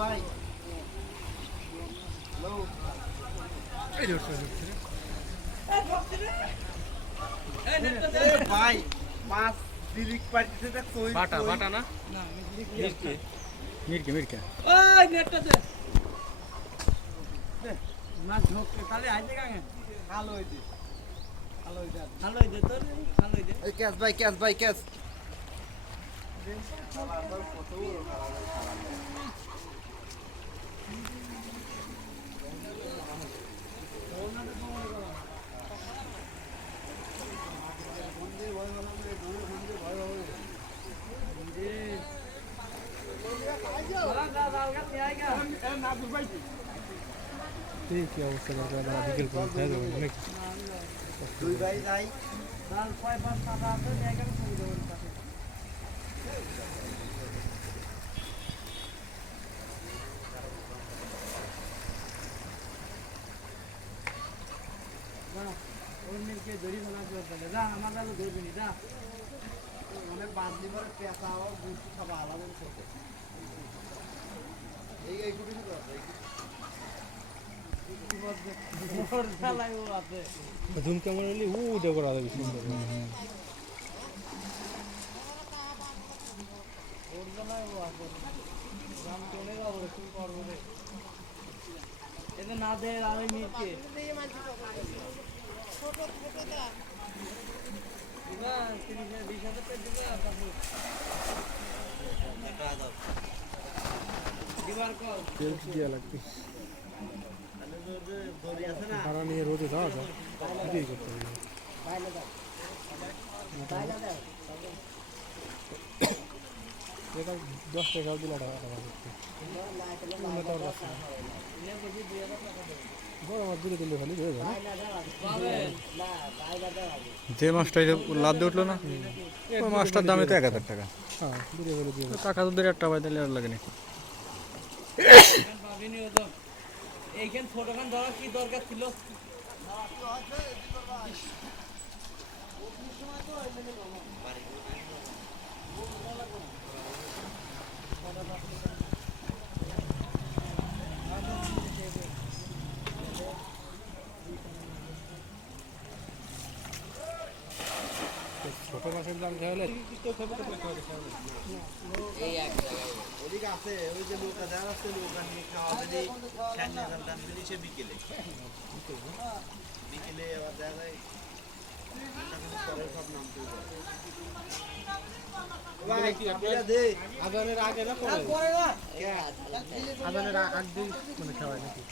ভাই মাছ দিলিক পাইতেছে দেখ তুই বাটা বাটা না না মিরকে মিরকে মিরকে ওই নেটটা দে মাছ ঢোকে তাহলে আইতে কাঙে ভালো হইছে ভালো হইছে তোর ভালো হইছে এই ক্যাচ ভাই ক্যাচ কি অবস্থা বিকেল পর্যন্ত অনেক দুই ভাই যাই দাল 5-5 টাকা আছে জায়গা করে দেবেন কাছে না ওর মিলকে দড়ি বানা করে যা আমার দাদু ধরবি না যা মানে বাদ দিবার পেঁচা ও গুটি খাবা আলাদা করতে এই গুটি কি করতে মোর চালাই ও আছে জুম ক্যামেরা নিলে দেখো আলাদা বেশি সুন্দর ওর চালাই ও আছে রাম চলে যাবো শুরু করবো রে এটা না দে আমি মিলকে ছোট ছোট দা দিবা 30,000 পেট দিবা বাবু দিবার কল তেল দিয়া লাগবে দড়ি আছে না ভাড়া নিয়ে রোদে যাওয়া যায় এটাই করতে হবে বাইরে দাও বাইরে দাও এটা 10 টাকা দিলে টাকা বড় মাছ দিলে দিলে খালি হয়ে যাবে যে মাছটা লাভ দিয়ে উঠলো না ওই মাছটার দামে তো 1000 টাকা হ্যাঁ দিলে বলে দিয়ে টাকা তো 1.5 টাকা দিলে আর লাগে না এইখান ছোটখান ধরা কি দরকার ছিল ছোট মাছের দাম তাহলে ওদিকে আছে ওই যে লোক আছে আছে লোক নিয়ে খাওয়া দিলি সামনে দাম দিলি সে বিকেলে আবার দেখা যায় সব নাম আজানের আগে না পরে আজানের আগে মানে খাওয়ায় নাকি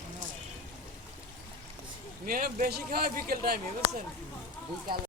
বেশি খাওয়ায় বিকেল টাইমে বুঝছেন